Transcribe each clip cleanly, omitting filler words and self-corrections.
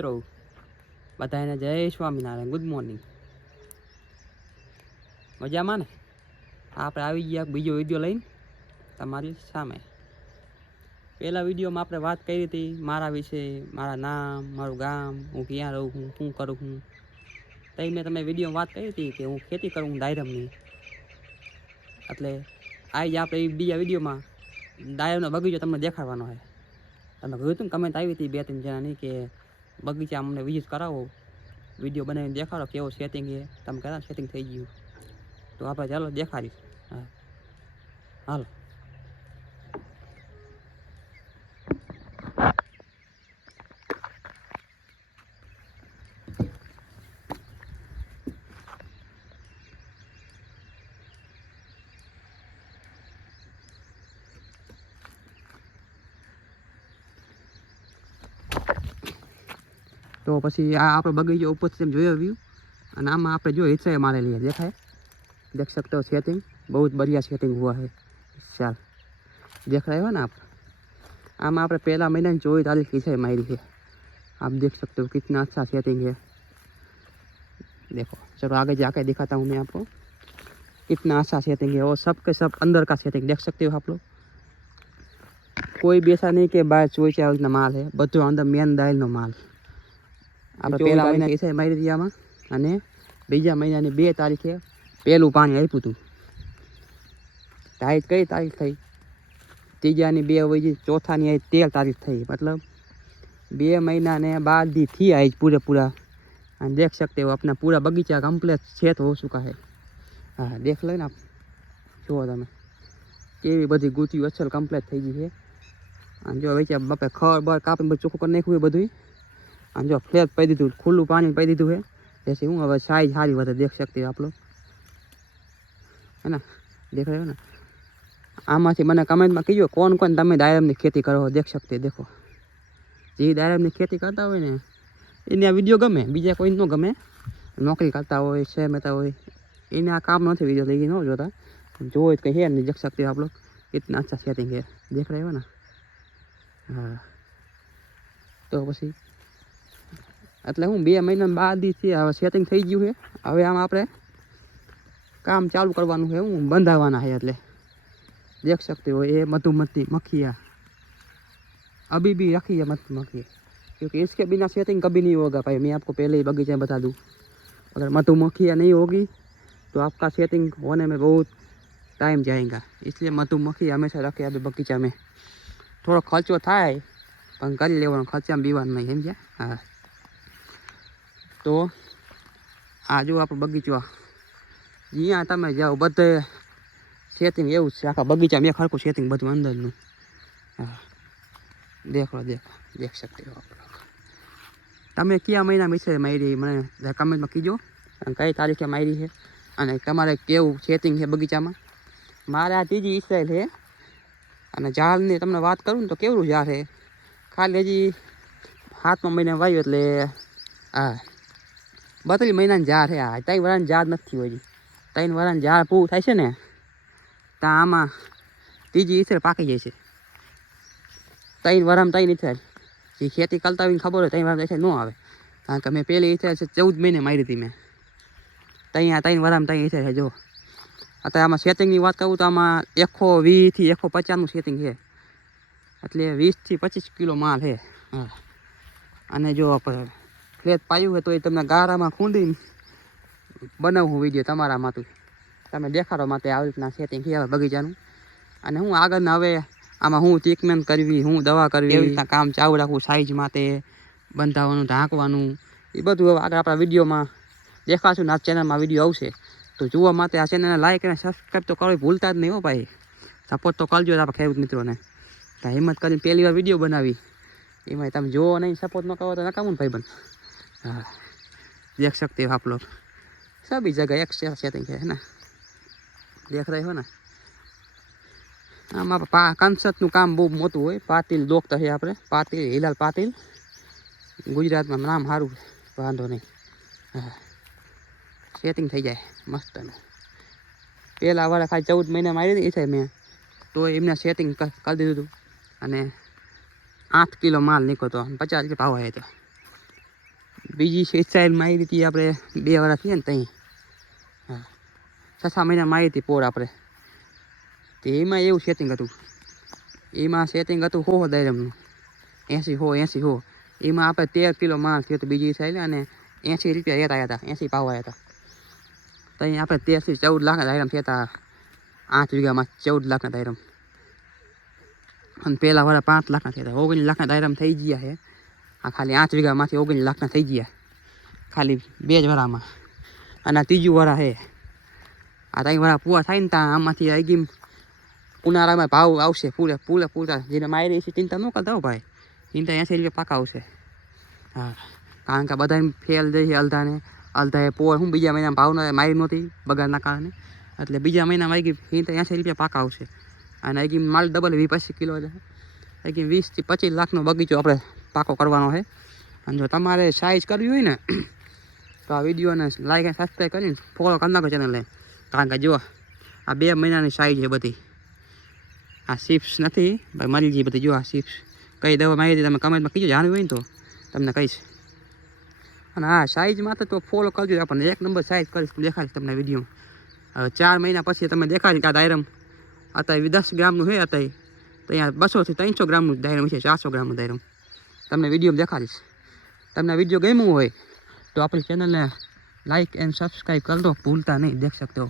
મિત્રો બધાને જય સ્વામિનારાયણ. Good morning. મજામાં ને? આપણે આવી ગયા બીજો વિડીયો લઈને તમારી સામે. પહેલા વિડીયોમાં આપણે વાત કરી હતી મારા વિશે, મારા નામ, મારું ગામ, હું ક્યાં રહું છું, શું કરું છું. તો મેં તમે વિડીયોમાં વાત કરી હતી કે હું ખેતી કરું ડાયરમની. એટલે આજે આપણે બીજા વિડીયોમાં ડાયરમનો બગીચો તમને દેખાડવાનો છે. તમે કહ્યું હતું ને, કમેન્ટ આવી હતી 2-3 જણાની કે બગીચા અમને વિઝિટ કરાવો, વિડીયો બનાવીને દેખાડો કેવો સેટિંગ છે. તમે કહેતા સેટિંગ થઈ ગયું તો આપણે ચાલો દેખાડીશ. હા હાલો. તો પછી આ આપણો બગીચો ઉપરથી જોઈ આવ્યું અને આમાં આપણે જો હિસ્સે मारेली है, देखा है, देख सकते हो सेटिंग, बहुत बढ़िया सेटिंग हुआ है इस साल, देख रहे हो ना आप। आम आप पहला महीना 24 तारीख की मारी है, आप देख सकते हो कितना अच्छा सेटिंग है। देखो चलो आगे जाके दिखाता हूँ मैं आपको कितना अच्छा सेटिंग है। और सब के सब अंदर का सेटिंग देख सकते हो आप लोग। कोई भी ऐसा नहीं कि बाहर 24 माल है, બધો अंदर मेन दाइल नो माल। આપણે પહેલા મહિના ઈસાઈ મારી દીધામાં અને બીજા મહિનાની 2 તારીખે પહેલું પાણી આપ્યું હતું। તારીખ કઈ તારીખ થઈ? ત્રીજાની 2 વજી, ચોથાની આજ 13 तारीख થઈ, मतलब 2 महीना ने 12 दी थी आज पूरा। और देख सकते हो अपना पूरा बगीचा कम्प्लीट सेट हो चुका है। हाँ देख लो ना आप, जो તમે કેવી બધી ગુતી અસલ કમ્પ્લીટ થઈ ગઈ છે। અને જો વેચા બાપે ખર બર કાપીને બધું ચોખ્ખું કરી નાખ્યું બધું। અને જો ફ્લેટ પાઈ દીધું, ખુલ્લું પાણી પાઈ દીધું है, जैसे हूँ अब साइज सारी वजह देख सकते हो आप लोग, है ना, देख रहे हो ना। आमा से मैंने कमेंट में कीजिए कौन कौन तमें दायरमनी खेती करो, देख सकते हो। देखो जे दायरमनी खेती करता हो ने એને આ વિડીયો ગમે, બીજા કોઈ ન ગમે, નોકરી કરતા હોય, શહેરમાં હોય, એને આ કામ નથી વિડીયો લઈ ન જોતા, जो कहीं है नहीं, देख सकते हो आप लोग कितना अच्छा सेटिंग है, देख रहे हो ना। हाँ तो પછી એટલે હું 2 મહિના 12 દી થી હવે સેટિંગ થઈ ગયું છે। હવે આમ આપણે કામ ચાલુ કરવાનું છે, હું બંધાવવાના છે। એટલે देख सकते हो ये मधुमक्खी मक्खियाँ अभी भी रखी है मधुमक्खी, क्योंकि इसके बिना सेटिंग कभी नहीं होगा भाई। मैं आपको पहले ही बगीचे में बता दूँ, अगर मधुमक्खियाँ नहीं होगी तो आपका सेटिंग होने में बहुत टाइम जाएगा। इसलिए मधुमक्खी हमेशा रखे अभी बगीचा में। थोड़ा खर्चो थाय पण कर लेवानो, खर्चा बीवानो नहीं, समझ्या। हाँ तो आ जो आप बगीचो ज्यां तमे जाओ बधे सेटिंग एवं है, आखा बगीचा में खरखुं सेटिंग बधुं अंदरनुं। हाँ देखो देख सकते हो आप लोग। तमे क्या महीना में मारी मैंने कमेंट में कीजो, कई तारीखे मारी है અને તમારે કેવું સેટિંગ છે બગીચામાં। મારે આ ત્રીજી ઈસરાયલ છે અને ઝાડની તમને વાત કરું ને તો કેવું ઝાડ છે, ખાલી હજી 7મા મહિને વાવ્યું એટલે આ 32 મહિનાનું ઝાડ છે। આ 3 વર્ષનું ઝાડ નથી હજી, 3 વર્ષનું ઝાડ પૂરું થાય છે ને ત્યાં આમાં ત્રીજી ઈસરાયલ પાકી જાય છે। 3 વર્ષમાં 3 ઈસરાયલ, જે ખેતી કરતા હોય ખબર હોય 3 વર્ષમાં ઈસરાયલ ન આવે, કારણ કે મેં પહેલી ઈસરાયલ 14 મહિને મારી હતી મેં। ત્યાં 3 વર્ષમાં 3 ઈસરાયલ છે। જો અત્યારે આમાં સેટિંગની વાત કરું તો આમાં 120 થી 150નું સેટિંગ છે, એટલે 20 થી 25 કિલો માલ છે। હા અને જો આપણે ફ્લેટ પાયું હોય તો એ તમને ગારામાં ખૂંદીને બનાવું વિડીયો તમારા માટે, તમે દેખાડો માટે આવી રીતના સેટિંગ છે બગીચાનું। અને હું આગળના હવે આમાં હું ટ્રીટમેન્ટ કરવી, હું દવા કરવી, એવી રીતના કામ ચાલુ રાખવું, સાઈઝ માટે બંધાવવાનું, ઢાંકવાનું, એ બધું હવે આગળ આપણા વિડીયોમાં દેખાશું ને। આ ચેનલમાં વિડીયો આવશે તો જોવા માટે આ ચેનલને લાઈક અને સબસ્ક્રાઈબ તો કરવી ભૂલતા જ નહીં હો ભાઈ, સપોર્ટ તો કરજો આપણા ખેડૂત મિત્રોને। ત્યાં હિંમત કરીને પહેલી વાર વિડીયો બનાવી, એમાં તમે જોવો નહીં, સપોર્ટ ન કરો તો નકામું ભાઈબંધ। हाँ देख सकते हो आप लोग सभी जगह एक सेटिंग है ना, देख रहे हो ना। આમાં કંસતનું કામ બહુ મોટું હોય। પાટીલ ડોક્ટર છે આપણે, પાટીલ હિલાલ પાટીલ, ગુજરાતમાં નામ સારું, વાંધો નહીં। હા સેટિંગ થઈ જાય મસ્તનું। પહેલા વાળા ખાલી 14 મહિના મારી હતી છે મેં, તો એમને સેટિંગ કરી દીધું હતું અને 8 કિલો માલ નીકળતો, 50 રૂપિયા ભાવ આવ્યો હતો। બીજી સિંચાઈમાં આવી હતી આપણે 2 વર્ષ થયા ને ત્યાં. હા 6 મહિનામાં આવી હતી પોર આપણે. તો એમાં એવું સેટિંગ હતું. એમાં સેટિંગ હતું 100 દાયરમનું 80 એમાં આપણે 13 કિલો માલ થયો હતો બીજી સાઈડ અને 80 રૂપિયા રેટ આવ્યા હતા 80 ભાવ આવ્યા હતા. તો અહીંયા આપણે 13 થી 14 લાખના દાયરમ થયા હતા 8 વીઘામાં 14 લાખના દાયરમ. અને પહેલા વાળા 5 લાખના થયા હતા 19 લાખના દાયરમ થઈ ગયા છે. આ ખાલી 8 વીઘામાંથી 19 લાખના થઈ ગયા ખાલી 2 જ વાળામાં. અને આ ત્રીજું વાળા છે. આ 3 વાળા પૂરા થાય ને ત્યાં આમાંથી આગી ઉનાળામાં ભાવ આવશે પૂરા જેને મારી છે ચિંતા ન કરતા હો ભાઈ. ચિંતા 80 રૂપિયા પાકા આવશે. હા કારણ કે બધાને ફેલ દે છે અલધાએ પોર હું બીજા મહિનામાં ભાવ ન મારી નહોતી બગાડના કારણે. એટલે બીજા મહિનામાં આગી ચિંતા 80 રૂપિયા પાકા આવશે. અને આગી માલ ડબલ 20-25 કિલો આગી 20 થી 25 લાખનો બગીચો આપણે પાકો કરવાનો છે. અને જો તમારે સાઇઝ કરવી હોય ને તો આ વિડીયોને લાઈક અને સબસ્ક્રાઈબ કરીને ફોલો કરી નાખો ચેનલને. કારણ કે જો આ 2 મહિનાની સાઇઝ છે બધી. આ ચિપ્સ નથી ભાઈ મરી ગઈ બધી. જો આ ચિપ્સ કઈ દવા મારી હતી તમે કમેન્ટમાં કીધું જાણવું હોય ને તો તમને કહીશ. અને હા સાઇઝમાં તો ફોલો કરજો આપણને 1 નંબર સાઇઝ કરીશ દેખાડીશ તમને વિડીયોમાં. હવે 4 મહિના પછી તમને દેખાડીશ કે આ દાયરમ અત્યારે 10 ગ્રામનું છે અત્યારે તો અહીંયા 200 થી 300 ગ્રામનું દાયરમ છે 400 ગ્રામનું દાયરમ તમને વિડીયોમાં દેખાડીશ. તમને વિડીયો ગમ્યું હોય तो अपनी चैनल ने लाइक एंड सब्सक्राइब कर दो भूलता नहीं. देख सकते हो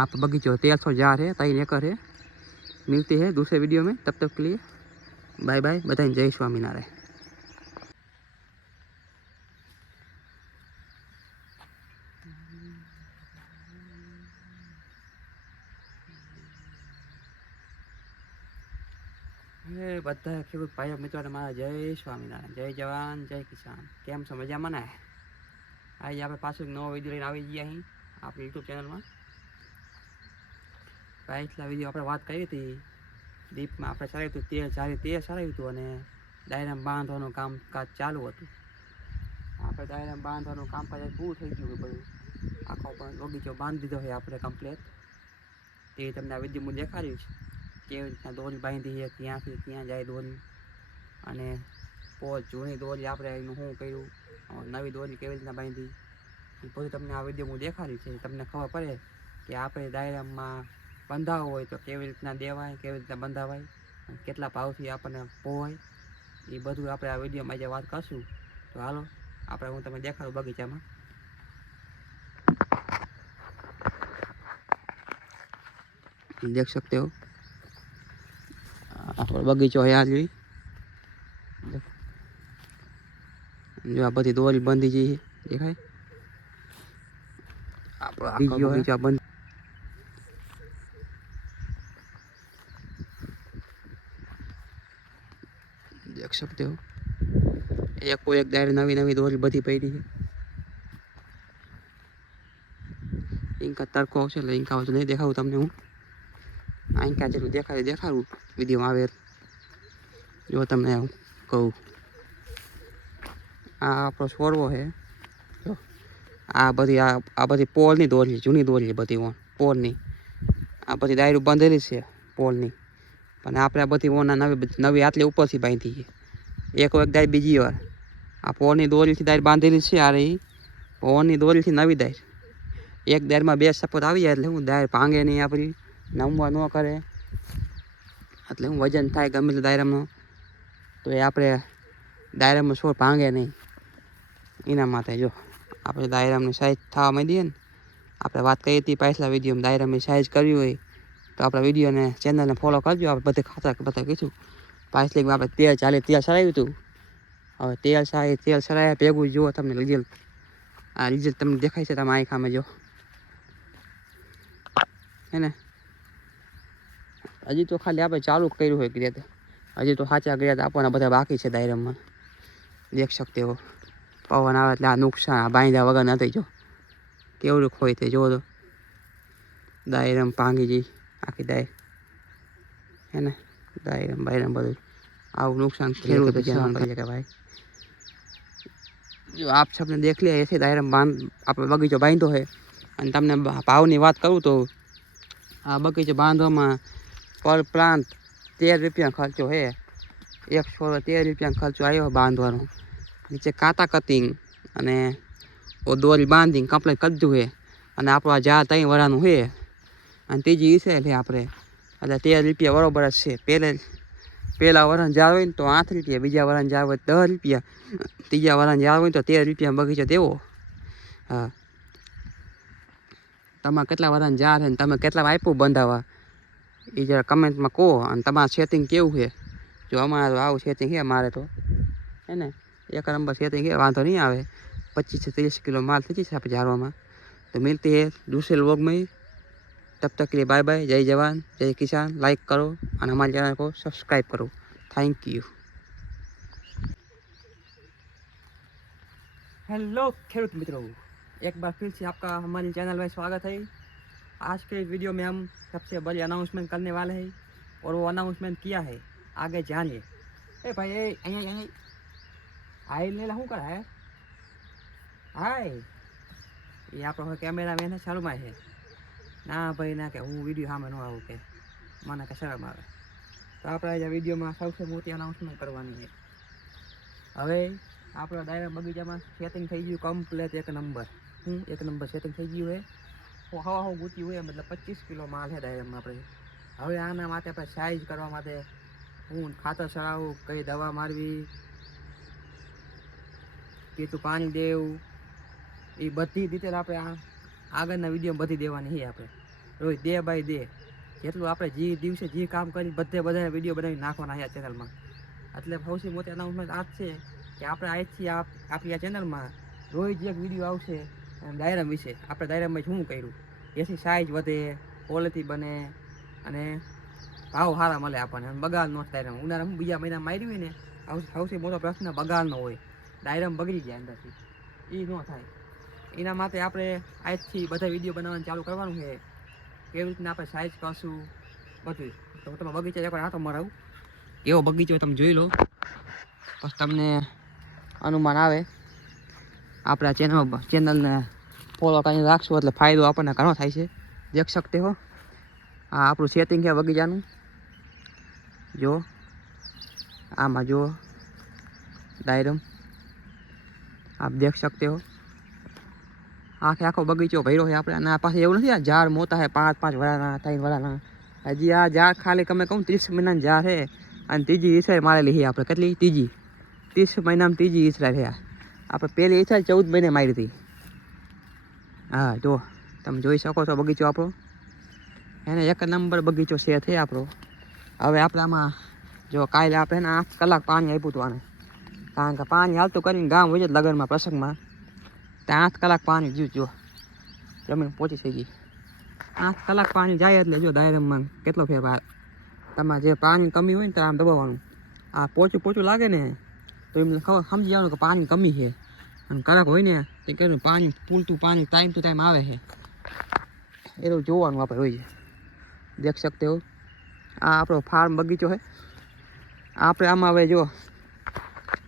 आप बगीचो 1300 जार है 3 एकड़ है. मिलती है दूसरे वीडियो में. तब तक के लिए बाय बाय. बताएं जय स्वामीनारायण. બધા ખેડૂત ભાઈઓ મિત્રોને મારા જય સ્વામિનારાયણ. જય જવાન જય કિસાન. કેમ છો મજામાં ને? આજે આપણે પાછું એક નવો વિડીયો લઈને આવી ગયા અહીં આપણી યુટ્યુબ ચેનલમાં. પાછલા વિડીયો આપણે વાત કરી હતી દીપમાં આપણે સારું હતું તેલ સારું હતું અને દાયરામાં બાંધવાનું કામકાજ ચાલુ હતું. આપણે દાયરામાં બાંધવાનું કામકાજ પૂરું થઈ ગયું બધું. આખો પણ બગીચો બાંધી દીધો છે આપણે કમ્પ્લેટ. તે તમને આ વિડીયો હું દેખાડ્યું છે કેવી રીતના દોરી બાંધી છે ત્યાંથી ત્યાં જાય દોરી. અને જૂની દોરી આપણે એનું શું કર્યું નવી દોરી કેવી રીતના બાંધી એ બધું તમને આ વિડીયો હું દેખાડ્યું છે. તમને ખબર પડે કે આપણે દાયરામાં બંધાવવો હોય તો કેવી રીતના દેવાય કેવી રીતના બંધાવાય કેટલા ભાવથી આપણને પોવાય એ બધું આપણે આ વિડીયોમાં આજે વાત કરશું. તો હાલો આપણે હું તમને દેખાડું બગીચામાં. देख सकते हो बगीचो है आज भी. जो आ बधी दोरी बंधी जी देखाय बगीचा बंद. देख सकते हो एक दायरे नवी नवी दोरी बधी पड़ी है. इनका तड़को है इनका नहीं देखाऊँ तमने हूँ आंका जेटલું દેખાડું વિડીયોમાં આવે જો તમને કહું. આ આપણો છોડવો છે જો આ બધી પોલની દોરી જૂની દોરી બધી પોલની આ બધી દાયરું બાંધેલી છે પોલની. પણ આપણે આ બધી ઓના નવી આટલી ઉપરથી બાંધી છે એક દાય બીજી વાર આ પોલની દોરીથી દાયર બાંધેલી છે. આ રહી પોલની દોરીથી નવી દાયર એક દાયરમાં 2 સપોર્ટ આવી જાય એટલે હું દાયર ભાંગે નહીં આપણી નમવા ન કરે એટલે હું વજન થાય ગમે તે દાયરામાં તો એ આપણે દાયરામાં છોડ ભાંગે નહીં. એના માટે જો આપણે દાયરાની સાઇઝ થવા માંડીએ ને આપણે વાત કરી હતી પાછલા વિડીયોમાં દાયરાની સાઇઝ કરવી હોય તો આપણા વિડીયોને ચેનલને ફોલો કરજો. આપણે બધે ખાતા બધા કીધું પાછલીમાં આપણે તેલ સરાવ્યું હતું. હવે તેલ સરાવ્યા ભેગું જુઓ તમને રિઝલ્ટ. આ રિઝલ્ટ તમને દેખાય છે તમે આંખામાં જો હે ને. હજી તો ખાલી આપણે ચાલુ કર્યું હોય ગ્રેડ. હજી તો સાચા ગ્રેડ આપવાના બધા બાકી છે દાયરામાં. દેખ શકતે હો પવન આવે એટલે આ નુકસાન આ બાંધ્યા વગર નથી જો કેવડું ખોઈ તે જો તો દાયરામાં ભાંગી જઈ આખી દાયર હે ને. દાયરામાં બધું આવું નુકસાન ખેડૂત કરીએ કે ભાઈ જો આપ સબને દેખ લે ऐसे દાયરામાં આપણે બગીચો બાંધ્યો છે. અને તમને ભાવની વાત કરું તો આ બગીચો બાંધવામાં પર પ્લાન્ટ 13 રૂપિયા ખર્ચો છે. 1 છોડ 13 રૂપિયા ખર્ચો આવ્યો બાંધવાનો. નીચે કાંટા કટિંગ અને દોરી બાંધીને કમ્પ્લીટ કરી દીધું છે. અને આપણું આ ઝાડ 3 વર્ષનું છે અને ત્રીજી ઈસે છે આપણે એટલે 13 રૂપિયા બરોબર જ છે. પહેલા વરણ ઝાડ હોય ને તો 8 રૂપિયા, બીજા વરણ ઝાડ હોય 10 રૂપિયા, ત્રીજા વરણ ઝાડ હોય તો 13 રૂપિયા બગીચો દેવો. હા, તમારે કેટલા વરણ ઝાડ છે ને તમે કેટલા આપ્યું બંધાવવા એ જરા કમેન્ટમાં કહો. અને તમારું સેટિંગ કેવું છે? જો અમારે આવું સેટિંગ છે મારે તો હે ને 1 નંબર સેટિંગ છે, વાંધો નહીં આવે. 25 से 30 किलो माल થઈ જશે આપણે ઝાડવામાં. तो मिलते हैं दूसरे व्लॉग में. तब तक के लिए बाय बाय. जय जवान जय किसान. लाइक करो और हमारे चैनल को सब्सक्राइब करो. Thank you. हेलो खेडूत मित्रों, एक बार फिर से आपका हमारी चैनल में स्वागत है. आज के वीडियो में हम सबसे बड़ी अनाउंसमेंट करने वाले हैं और वो अनाउंसमेंट किया है आगे जानिए. ए भाई ए आई ले શું કરે હે? હાય એ આપણો કેમેરામેન ચાલુમાં છે. ના ભાઈ ના કે હું વિડીયો સામે ન આવું કે મને કે શરમ આવે. તો આપણે આ વિડીયોમાં સૌથી મોટી અનાઉન્સમેન્ટ કરવાની છે. હવે આપણા ડાયરા બગીચામાં સેટિંગ થઈ ગયું કમ્પ્લેટ 1 નંબર. 1 નંબર સેટિંગ થઈ ગયું છે. હવા ગૂંચી હોય મતલબ 25 કિલો માલ છે ડાયરામાં આપણે. હવે આના માટે આપણે સાઇઝ કરવા માટે હું ખાતર ચડાવું, કઈ દવા મારવી, કેટલું પાણી દેવું, એ બધી ડિટેલ આપણે આગળના વિડીયોમાં બધી દેવાની છે. આપણે રોજ ડે બાય ડે જેટલું આપણે જે દિવસે જે કામ કરી બધા વિડીયો બનાવી નાખવાના છે આ ચેનલમાં. એટલે સૌથી મોટી અનાઉન્સમેન્ટ આ જ છે કે આપણે આજથી આપણી આ ચેનલમાં રોજ એક વિડીયો આવશે ડાયરામ વિશે. આપણે ડાયરામાં શું કર્યું એથી સાઇઝ વધે, ક્વોલિટી બને અને ભાવ સારા મળે આપણને. બગાડ ન થાય ડાયરામાં. ઉનાળામાં બીજા મહિના માર્યું હોય ને સૌથી મોટો પ્રશ્ન બગાડનો હોય. ડાયરામ બગડી જાય અંદરથી, એ ન થાય. એના માટે આપણે આજથી બધા વિડીયો બનાવવાનું ચાલુ કરવાનું છે. કેવી રીતના આપણે સાઇઝ કરશું બધું. તો તમે બગીચા એકવાર હાથો મરાવું, એવો બગીચો તમે જોઈ લો પછી તમને અનુમાન આવે. આપણા ચેનલને ફોલો કરીને રાખશું એટલે ફાયદો આપણને ઘણો થાય છે. દેખ શકતે હો આ આપણું સેટિંગ છે બગીચાનું. જો આમાં જો ડાયરમ આપ દેખ सकते हो. આખો બગીચો ભર્યો છે આપણે. અને આ પાસે એવું નથી આ ઝાડ મોટા છે 5-5 વરાના 3 વરાના. હજી આ ઝાડ ખાલી તમે કહું 30 મહિનાનું ઝાડ છે અને ત્રીજી ઈસરાઈ મારેલી છે આપણે. કેટલી? ત્રીજી 30 મહિનામાં ત્રીજી ઈસરાઈ છે. આપણે પહેલી ઈસરાઈ 14 મહિને મારી હતી. હા જો તમે જોઈ શકો છો બગીચો આપણો. એને 1 નંબર બગીચો છે થઈ આપણો. હવે આપણે આમાં જો કાલે આપણે 8 કલાક પાણી આપ્યું હતું આને. કારણ કે પાણી હાલતું કરીને ગામ હોય જ લગનમાં પ્રસંગમાં ત્યાં 8 કલાક પાણી જ્યું. જો જમીન પહોંચી થઈ ગઈ. 8 કલાક પાણી જાય એટલે જો ડાયરામાં કેટલો ફેરફાર. તમારે જે પાણી કમી હોય ને તો આમ દબાવવાનું. આ પોચું લાગે ને તો એમને ખબર સમજી જવાનું કે પાણી કમી છે. અને કડક હોય ને તો કહ્યું પાણી પૂરતું પાણી ટાઈમ ટુ ટાઈમ આવે છે. એવું જોવાનું આપણે હોય છે. દેખ શકતે હો આ આપણો ફાર્મ બગીચો છે. આપણે આમાં હવે જો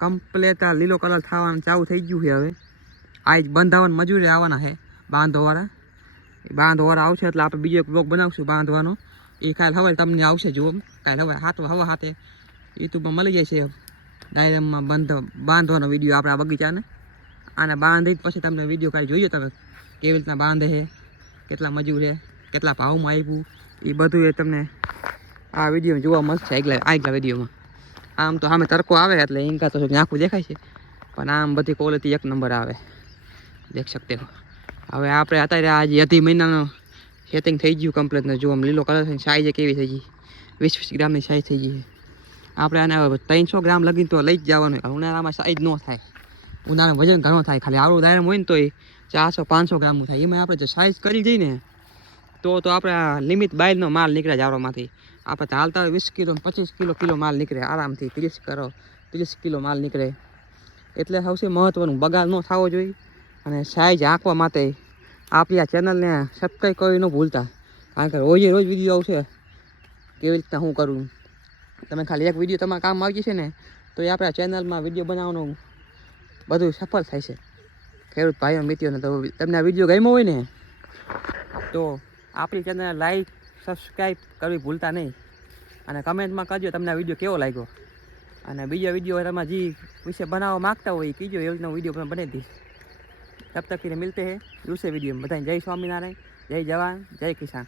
કમ્પ્લેટ આ લીલો કલર થવાનું ચાલુ થઈ ગયું છે. હવે આ જ બંધાવવાની મજૂરી આવવાના છે બાંધવાવાળા. એ બાંધવાવાળા આવશે એટલે આપણે બીજો એક બ્લોગ બનાવશું બાંધવાનો. એ કાલે હવે તમને આવશે જુઓ. કાલે હવે હવા હાથે યુટ્યુબમાં મળી જાય છે ડાયરામાં બાંધવાનો વિડીયો આપણા બગીચાને. આને બાંધી પછી તમને વિડીયો કાલે જોઈએ તમે કેવી રીતના બાંધે છે, કેટલા મજૂર છે, કેટલા ભાવમાં આપ્યું એ બધું એ તમને આ વિડીયોમાં જોવા મળશે આગલા વિડીયોમાં. આમ તો સામે તડકો આવે એટલે ઇન્કા તો આખું દેખાય છે પણ આમ બધી ક્વોલિટી 1 નંબર આવે. દેખ શકતે હો. હવે આપણે અત્યારે આજે 2 મહિનાનો સેટિંગ થઈ ગયું કમ્પ્લીટ. ને જો આમ લીલો કલર થઈને સાઈઝ કેવી થઈ ગઈ 20-20 ગ્રામની સાઈઝ થઈ ગઈ. આપણે આને 300 ગ્રામ લગીને તો લઈ જ જવાનું. ઉનાળામાં સાઈઝ ન થાય. ઉનાળામાં વજન ઘણો થાય. ખાલી આવડું ડાયરામ હોય ને તો 400-500 ગ્રામનું થાય. એમાં આપણે જો સાઈઝ કરી જઈએ ને તો આપણે આ લિમિટ બાયરનો માલ નીકળે ઝાડોમાંથી. આપણે ચાલતા 20 કિલો 25 કિલો માલ નીકળે આરામથી. 30 કિલો માલ નીકળે. એટલે સૌથી મહત્ત્વનું બગાડ ન થવો જોઈએ. અને સાઈઝ આંકવા માટે આપણી આ ચેનલને સબસ્ક્રાઈબ કરવી ન ભૂલતા. કારણ કે રોજ વિડીયો આવશે કેવી રીતના શું કરું. તમે ખાલી એક વિડીયો તમારા કામ આવી જશે ને તો એ આપણા ચેનલમાં વિડીયો બનાવવાનું બધું સફળ થાય છે. ખેડૂત ભાઈઓ મિત્રોને તો તમને આ વિડીયો ગમ્યો હોય ને તો આપણી ચેનલને લાઈક સબસ્ક્રાઈબ કરવી ભૂલતા નહીં. અને કમેન્ટમાં કરજો તમને આ વિડીયો કેવો લાગ્યો. અને બીજો વિડીયો તમે જે વિશે બનાવવા માગતા હોય એ કીજો. એવી રીતનો વિડીયો પણ બનાવી દઈશ. तब तक के लिए मिलते हैं दूसरे वीडियो में। बताएं जय स्वामीनारायण, जय जवान, जय किसान।